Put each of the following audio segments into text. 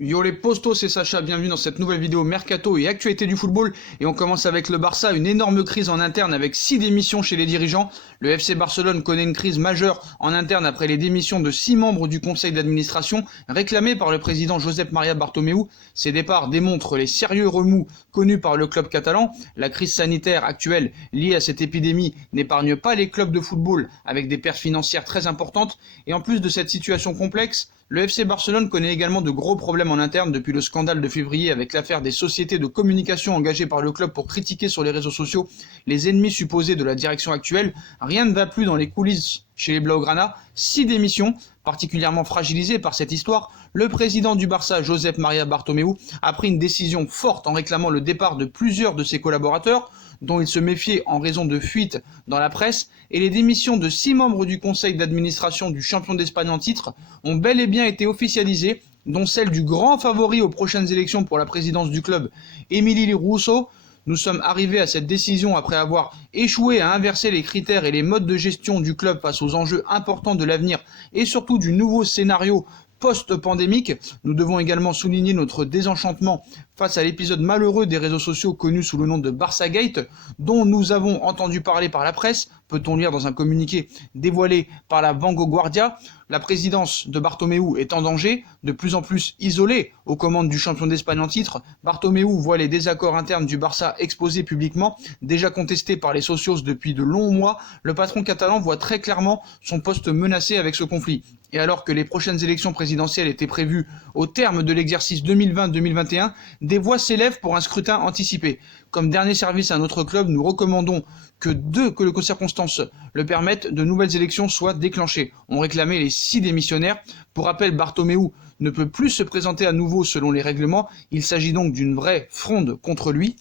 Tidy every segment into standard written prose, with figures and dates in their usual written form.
Yo les postos, c'est Sacha, bienvenue dans cette nouvelle vidéo Mercato et actualité du football. Et on commence avec le Barça, une énorme crise en interne avec 6 démissions chez les dirigeants. Le FC Barcelone connaît une crise majeure en interne après les démissions de 6 membres du conseil d'administration réclamés par le président Josep Maria Bartomeu. Ces départs démontrent les sérieux remous connus par le club catalan. La crise sanitaire actuelle liée à cette épidémie n'épargne pas les clubs de football avec des pertes financières très importantes. Et en plus de cette situation complexe, le FC Barcelone connaît également de gros problèmes en interne depuis le scandale de février avec l'affaire des sociétés de communication engagées par le club pour critiquer sur les réseaux sociaux les ennemis supposés de la direction actuelle. Rien ne va plus dans les coulisses chez les Blaugrana. 6 démissions, particulièrement fragilisées par cette histoire. Le président du Barça, Josep Maria Bartomeu, a pris une décision forte en réclamant le départ de plusieurs de ses collaborateurs, dont il se méfiait en raison de fuites dans la presse, et les démissions de 6 membres du conseil d'administration du champion d'Espagne en titre ont bel et bien été officialisées, dont celle du grand favori aux prochaines élections pour la présidence du club, Émilie Rousseau. Nous sommes arrivés à cette décision après avoir échoué à inverser les critères et les modes de gestion du club face aux enjeux importants de l'avenir et surtout du nouveau scénario post-pandémique. Nous devons également souligner notre désenchantement face à l'épisode malheureux des réseaux sociaux connu sous le nom de Barçagate, dont nous avons entendu parler par la presse, peut-on lire dans un communiqué dévoilé par la Vanguardia. La présidence de Bartomeu est en danger, de plus en plus isolée aux commandes du champion d'Espagne en titre. Bartomeu voit les désaccords internes du Barça exposés publiquement, déjà contestés par les socios depuis de longs mois. Le patron catalan voit très clairement son poste menacé avec ce conflit. Et alors que les prochaines élections présidentielles étaient prévues au terme de l'exercice 2020-2021, des voix s'élèvent pour un scrutin anticipé. Comme dernier service à notre club, nous recommandons que les circonstances le permettent, de nouvelles élections soient déclenchées. On réclamait les 6 démissionnaires. Pour rappel, Bartomeu ne peut plus se présenter à nouveau selon les règlements. Il s'agit donc d'une vraie fronde contre lui.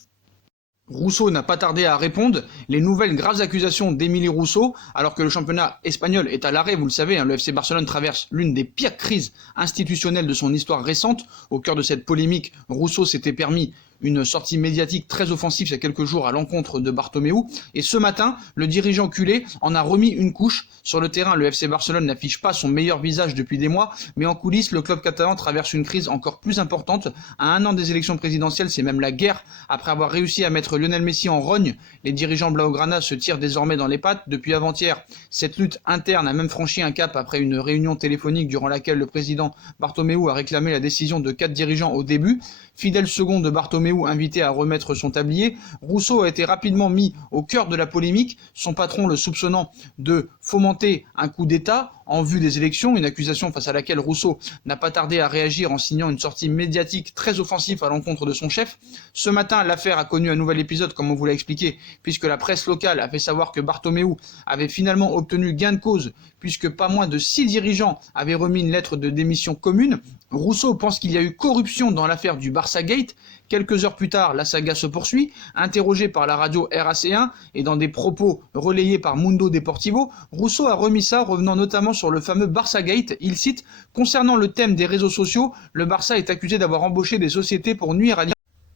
Rousseau n'a pas tardé à répondre. Les nouvelles graves accusations d'Émilie Rousseau, alors que le championnat espagnol est à l'arrêt, vous le savez, le FC Barcelone traverse l'une des pires crises institutionnelles de son histoire récente. Au cœur de cette polémique, Rousseau s'était permis une sortie médiatique très offensive il y a quelques jours à l'encontre de Bartomeu. Et ce matin, le dirigeant culé en a remis une couche. Sur le terrain, le FC Barcelone n'affiche pas son meilleur visage depuis des mois, mais en coulisses, le club catalan traverse une crise encore plus importante. À un an des élections présidentielles, c'est même la guerre. Après avoir réussi à mettre Lionel Messi en rogne, les dirigeants Blaugrana se tirent désormais dans les pattes. Depuis avant-hier, cette lutte interne a même franchi un cap après une réunion téléphonique durant laquelle le président Bartomeu a réclamé la décision de 4 dirigeants au début. Fidèle second de Bartomeu, invité à remettre son tablier, Rousseau a été rapidement mis au cœur de la polémique, son patron le soupçonnant de fomenter un coup d'État en vue des élections, une accusation face à laquelle Rousseau n'a pas tardé à réagir en signant une sortie médiatique très offensive à l'encontre de son chef. Ce matin, l'affaire a connu un nouvel épisode, comme on vous l'a expliqué, puisque la presse locale a fait savoir que Bartomeu avait finalement obtenu gain de cause, puisque pas moins de 6 dirigeants avaient remis une lettre de démission commune. Rousseau pense qu'il y a eu corruption dans l'affaire du Barçagate. Quelques heures plus tard, la saga se poursuit. Interrogé par la radio RAC1 et dans des propos relayés par Mundo Deportivo, Rousseau a remis ça, revenant notamment sur le fameux Barçagate. Il cite « Concernant le thème des réseaux sociaux, le Barça est accusé d'avoir embauché des sociétés pour nuire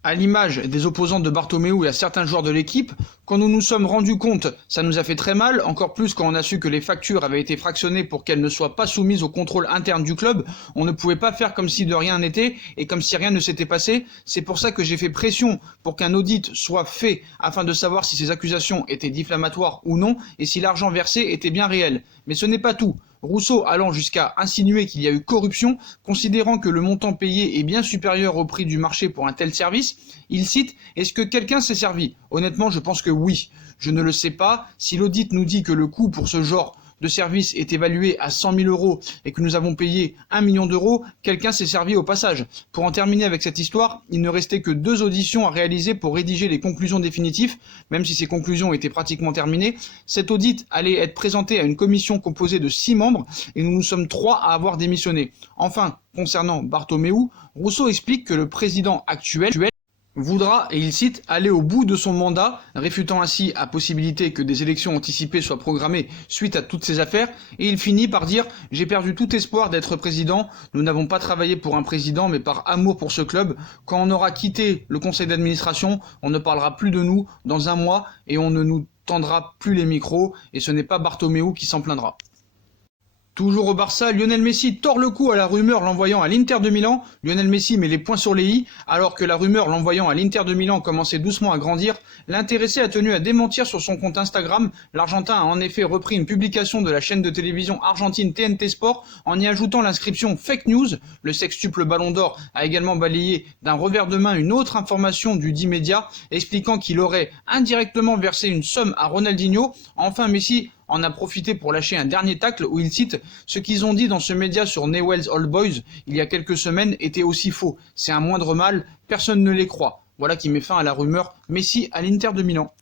à l'image des opposants de Bartomeu et à certains joueurs de l'équipe. Quand nous nous sommes rendus compte, ça nous a fait très mal, encore plus quand on a su que les factures avaient été fractionnées pour qu'elles ne soient pas soumises au contrôle interne du club. On ne pouvait pas faire comme si de rien n'était et comme si rien ne s'était passé. C'est pour ça que j'ai fait pression pour qu'un audit soit fait afin de savoir si ces accusations étaient diffamatoires ou non et si l'argent versé était bien réel. Mais ce n'est pas tout. Rousseau allant jusqu'à insinuer qu'il y a eu corruption, considérant que le montant payé est bien supérieur au prix du marché pour un tel service. Il cite « Est-ce que quelqu'un s'est servi ?» Honnêtement, je pense que oui. Je ne le sais pas. Si l'audit nous dit que le coût pour ce genre de service est évalué à 100 000 € et que nous avons payé 1 million d'euros, quelqu'un s'est servi au passage. Pour en terminer avec cette histoire, il ne restait que 2 auditions à réaliser pour rédiger les conclusions définitives, même si ces conclusions étaient pratiquement terminées. Cet audit allait être présenté à une commission composée de 6 membres et nous sommes 3 à avoir démissionné. Enfin, concernant Bartomeu, Rousseau explique que le président actuel voudra, et il cite, aller au bout de son mandat, réfutant ainsi la possibilité que des élections anticipées soient programmées suite à toutes ces affaires, et il finit par dire « J'ai perdu tout espoir d'être président, nous n'avons pas travaillé pour un président, mais par amour pour ce club. Quand on aura quitté le conseil d'administration, on ne parlera plus de nous dans un mois, et on ne nous tendra plus les micros, et ce n'est pas Bartomeu qui s'en plaindra. » Toujours au Barça, Lionel Messi tord le cou à la rumeur l'envoyant à l'Inter de Milan. Lionel Messi met les points sur les i, alors que la rumeur l'envoyant à l'Inter de Milan commençait doucement à grandir. L'intéressé a tenu à démentir sur son compte Instagram. L'Argentin a en effet repris une publication de la chaîne de télévision argentine TNT Sport en y ajoutant l'inscription Fake News. Le sextuple Ballon d'Or a également balayé d'un revers de main une autre information du dit média, expliquant qu'il aurait indirectement versé une somme à Ronaldinho. Enfin, Messi en a profité pour lâcher un dernier tacle où il cite « Ce qu'ils ont dit dans ce média sur Newell's Old Boys il y a quelques semaines était aussi faux. C'est un moindre mal, personne ne les croit. » Voilà qui met fin à la rumeur Messi à l'Inter de Milan.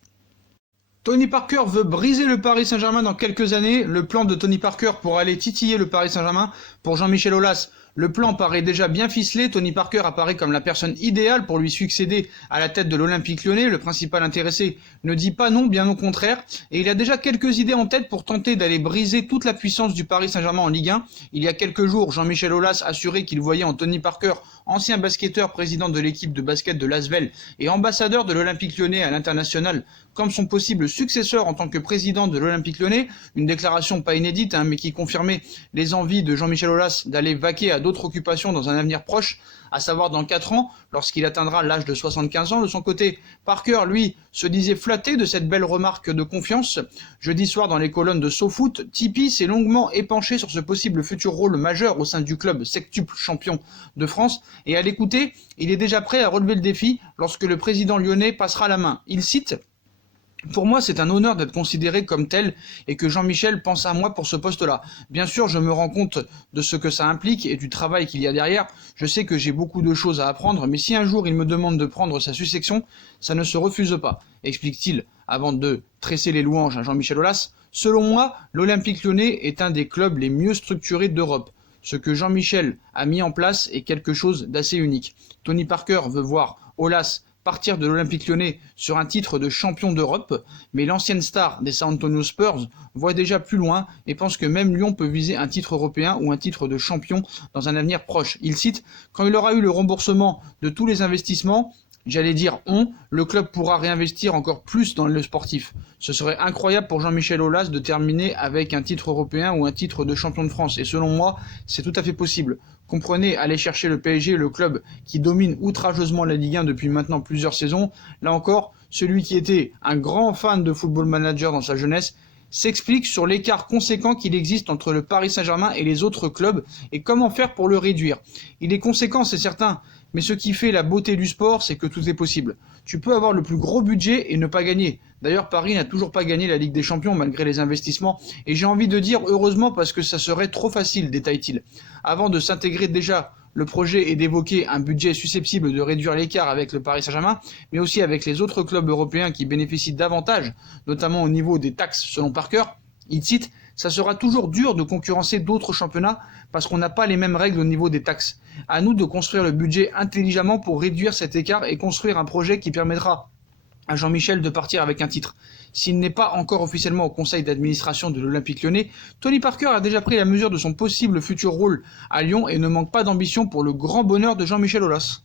Tony Parker veut briser le Paris Saint-Germain dans quelques années. Le plan de Tony Parker pour aller titiller le Paris Saint-Germain. Pour Jean-Michel Aulas, le plan paraît déjà bien ficelé. Tony Parker apparaît comme la personne idéale pour lui succéder à la tête de l'Olympique Lyonnais. Le principal intéressé ne dit pas non, bien au contraire. Et il a déjà quelques idées en tête pour tenter d'aller briser toute la puissance du Paris Saint-Germain en Ligue 1. Il y a quelques jours, Jean-Michel Aulas assurait qu'il voyait en Tony Parker, ancien basketteur, président de l'équipe de basket de l'Asvel et ambassadeur de l'Olympique Lyonnais à l'international, comme son possible successeur en tant que président de l'Olympique Lyonnais. Une déclaration pas inédite, mais qui confirmait les envies de Jean-Michel Aulas d'aller vaquer à d'autres occupations dans un avenir proche, à savoir dans 4 ans, lorsqu'il atteindra l'âge de 75 ans. De son côté, Parker, lui, se disait flatté de cette belle remarque de confiance. Jeudi soir, dans les colonnes de SoFoot, Tipeee s'est longuement épanché sur ce possible futur rôle majeur au sein du club sextuple champion de France. Et à l'écouter, il est déjà prêt à relever le défi lorsque le président lyonnais passera la main. Il cite « Pour moi, c'est un honneur d'être considéré comme tel et que Jean-Michel pense à moi pour ce poste-là. Bien sûr, je me rends compte de ce que ça implique et du travail qu'il y a derrière. Je sais que j'ai beaucoup de choses à apprendre, mais si un jour il me demande de prendre sa succession, ça ne se refuse pas, » explique-t-il avant de tresser les louanges à Jean-Michel Aulas. Selon moi, l'Olympique Lyonnais est un des clubs les mieux structurés d'Europe. Ce que Jean-Michel a mis en place est quelque chose d'assez unique. Tony Parker veut voir Aulas partir de l'Olympique Lyonnais sur un titre de champion d'Europe, mais l'ancienne star des San Antonio Spurs voit déjà plus loin et pense que même Lyon peut viser un titre européen ou un titre de champion dans un avenir proche. Il cite « Quand il aura eu le remboursement de tous les investissements, j'allais dire le club pourra réinvestir encore plus dans le sportif. Ce serait incroyable pour Jean-Michel Aulas de terminer avec un titre européen ou un titre de champion de France. Et selon moi, c'est tout à fait possible. Comprenez, aller chercher le PSG, le club qui domine outrageusement la Ligue 1 depuis maintenant plusieurs saisons. Là encore, celui qui était un grand fan de Football Manager dans sa jeunesse s'explique sur l'écart conséquent qu'il existe entre le Paris Saint-Germain et les autres clubs et comment faire pour le réduire. Il est conséquent, c'est certain, mais ce qui fait la beauté du sport, c'est que tout est possible. Tu peux avoir le plus gros budget et ne pas gagner. D'ailleurs, Paris n'a toujours pas gagné la Ligue des Champions malgré les investissements. Et j'ai envie de dire heureusement parce que ça serait trop facile, détaille-t-il. Avant de s'intégrer déjà le projet est d'évoquer un budget susceptible de réduire l'écart avec le Paris Saint-Germain, mais aussi avec les autres clubs européens qui bénéficient davantage, notamment au niveau des taxes selon Parker. Il cite « Ça sera toujours dur de concurrencer d'autres championnats parce qu'on n'a pas les mêmes règles au niveau des taxes. À nous de construire le budget intelligemment pour réduire cet écart et construire un projet qui permettra à Jean-Michel de partir avec un titre. S'il n'est pas encore officiellement au conseil d'administration de l'Olympique Lyonnais, Tony Parker a déjà pris la mesure de son possible futur rôle à Lyon et ne manque pas d'ambition pour le grand bonheur de Jean-Michel Aulas.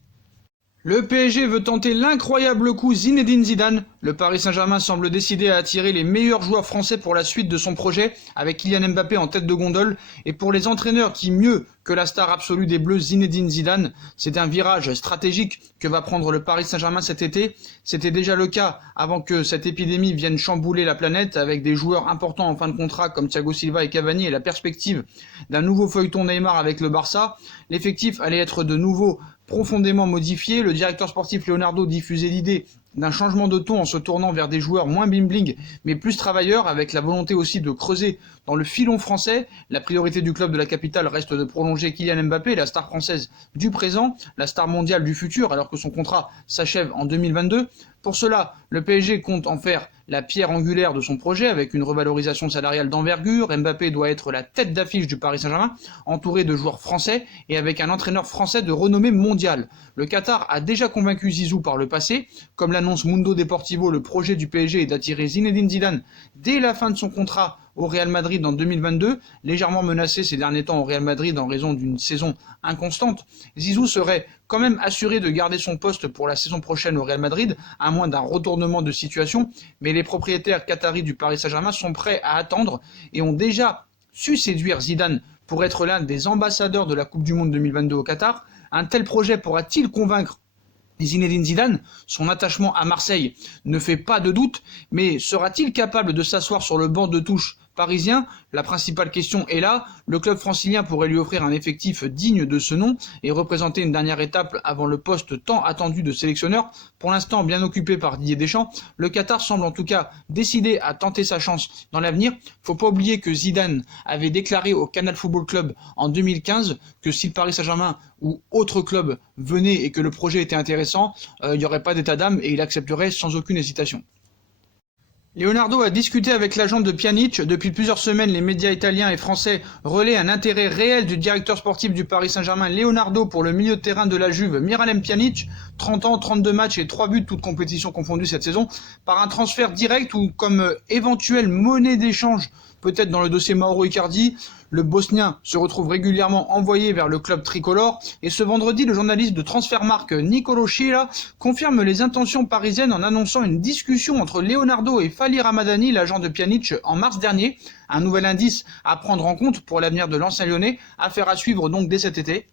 Le PSG veut tenter l'incroyable coup Zinedine Zidane. Le Paris Saint-Germain semble décidé à attirer les meilleurs joueurs français pour la suite de son projet, avec Kylian Mbappé en tête de gondole. Et pour les entraîneurs qui, mieux que la star absolue des Bleus Zinedine Zidane, c'est un virage stratégique que va prendre le Paris Saint-Germain cet été. C'était déjà le cas avant que cette épidémie vienne chambouler la planète, avec des joueurs importants en fin de contrat comme Thiago Silva et Cavani et la perspective d'un nouveau feuilleton Neymar avec le Barça. L'effectif allait être de nouveau profondément modifié. Le directeur sportif Leonardo diffusait l'idée d'un changement de ton en se tournant vers des joueurs moins bling-bling mais plus travailleurs, avec la volonté aussi de creuser dans le filon français. La priorité du club de la capitale reste de prolonger Kylian Mbappé, la star française du présent, la star mondiale du futur, alors que son contrat s'achève en 2022. Pour cela, le PSG compte en faire la pierre angulaire de son projet avec une revalorisation salariale d'envergure. Mbappé doit être la tête d'affiche du Paris Saint-Germain, entouré de joueurs français et avec un entraîneur français de renommée mondiale. Le Qatar a déjà convaincu Zizou par le passé. Comme l'annonce Mundo Deportivo, le projet du PSG est d'attirer Zinedine Zidane dès la fin de son contrat au Real Madrid en 2022, légèrement menacé ces derniers temps au Real Madrid en raison d'une saison inconstante. Zizou serait quand même assuré de garder son poste pour la saison prochaine au Real Madrid, à moins d'un retournement de situation, mais les propriétaires qataris du Paris Saint-Germain sont prêts à attendre et ont déjà su séduire Zidane pour être l'un des ambassadeurs de la Coupe du Monde 2022 au Qatar? Un tel projet pourra-t-il convaincre Zinedine Zidane? Son attachement à Marseille ne fait pas de doute, mais sera-t-il capable de s'asseoir sur le banc de touche parisien? La principale question est là. Le club francilien pourrait lui offrir un effectif digne de ce nom et représenter une dernière étape avant le poste tant attendu de sélectionneur. Pour l'instant bien occupé par Didier Deschamps, le Qatar semble en tout cas décidé à tenter sa chance dans l'avenir. Faut pas oublier que Zidane avait déclaré au Canal Football Club en 2015 que si le Paris Saint-Germain ou autre club venait et que le projet était intéressant, il n'y aurait pas d'état d'âme et il accepterait sans aucune hésitation. Leonardo a discuté avec l'agent de Pjanic. Depuis plusieurs semaines, les médias italiens et français relaient un intérêt réel du directeur sportif du Paris Saint-Germain, Leonardo, pour le milieu de terrain de la Juve, Miralem Pjanic, 30 ans, 32 matchs et 3 buts, toutes compétitions confondues cette saison, par un transfert direct ou comme éventuelle monnaie d'échange, peut-être dans le dossier Mauro Icardi. Le Bosnien se retrouve régulièrement envoyé vers le club tricolore et ce vendredi, le journaliste de Transfermarkt Nicolo Sciella confirme les intentions parisiennes en annonçant une discussion entre Leonardo et Fali Ramadani, l'agent de Pjanic, en mars dernier. Un nouvel indice à prendre en compte pour l'avenir de l'ancien lyonnais, affaire à suivre donc dès cet été.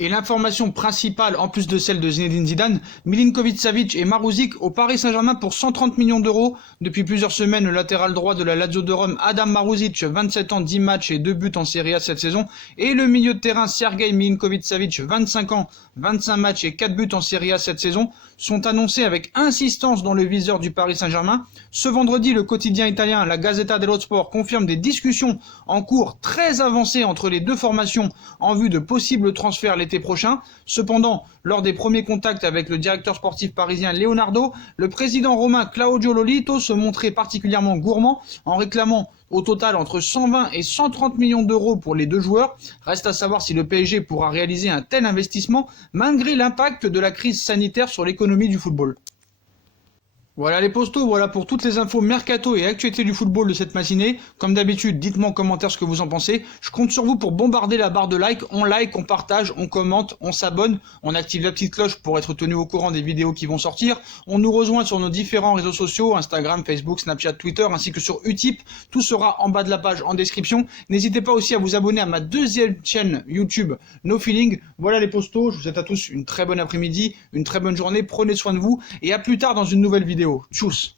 Et l'information principale, en plus de celle de Zinedine Zidane, Milinkovic-Savic et Maruzic au Paris Saint-Germain pour 130 millions d'euros. Depuis plusieurs semaines, le latéral droit de la Lazio de Rome, Adam Maruzic, 27 ans, 10 matchs et 2 buts en Serie A cette saison, et le milieu de terrain Sergei Milinkovic-Savic, 25 ans, 25 matchs et 4 buts en Serie A cette saison, sont annoncés avec insistance dans le viseur du Paris Saint-Germain. Ce vendredi, le quotidien italien, la Gazzetta dello Sport, confirme des discussions en cours très avancées entre les deux formations en vue de possibles transferts l'été prochain. Cependant, lors des premiers contacts avec le directeur sportif parisien Leonardo, le président romain Claudio Lolito se montrait particulièrement gourmand en réclamant au total entre 120 et 130 millions d'euros pour les deux joueurs. Reste à savoir si le PSG pourra réaliser un tel investissement malgré l'impact de la crise sanitaire sur l'économie du football. Voilà les postos, voilà pour toutes les infos mercato et actualités du football de cette matinée. Comme d'habitude, dites-moi en commentaire ce que vous en pensez. Je compte sur vous pour bombarder la barre de like, on partage, on commente, on s'abonne, on active la petite cloche pour être tenu au courant des vidéos qui vont sortir. On nous rejoint sur nos différents réseaux sociaux, Instagram, Facebook, Snapchat, Twitter, ainsi que sur Utip. Tout sera en bas de la page en description. N'hésitez pas aussi à vous abonner à ma deuxième chaîne YouTube, No Feeling. Voilà les postos, je vous souhaite à tous une très bonne après-midi, une très bonne journée, prenez soin de vous et à plus tard dans une nouvelle vidéo. Tchuss.